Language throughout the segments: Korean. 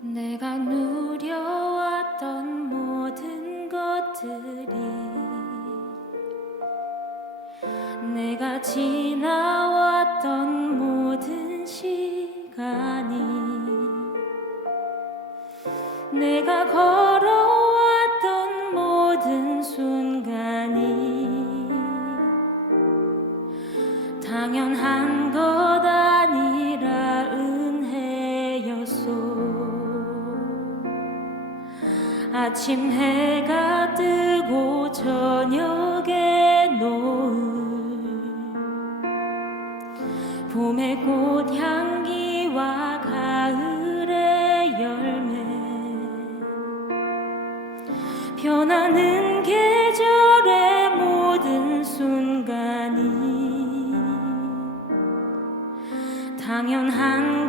내가 누려왔던 모든 것들이 내가 지나왔던 모든 시간이 내가 걸 아침 해가 뜨고 저녁에 노을 봄의 꽃 향기와 가을의 열매. 변하는 계절의 모든 순간이 당연한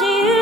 모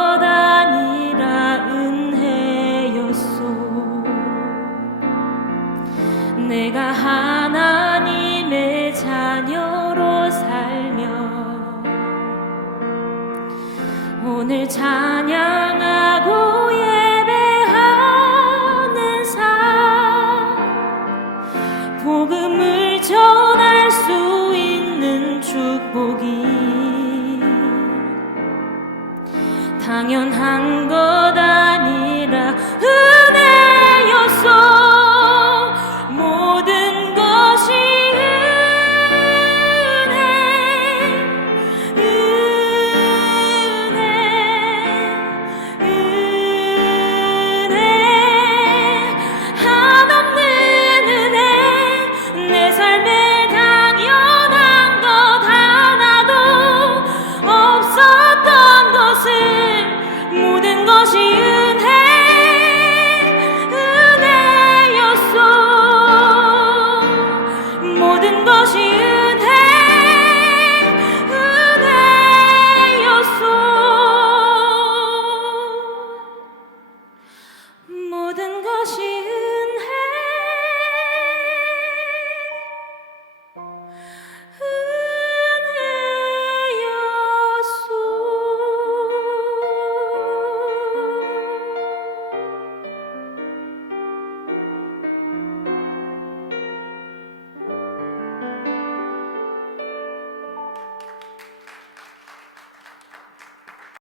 찬양하고 예배하는 삶. 복음을 전할 수 있는 축복이 당연한 것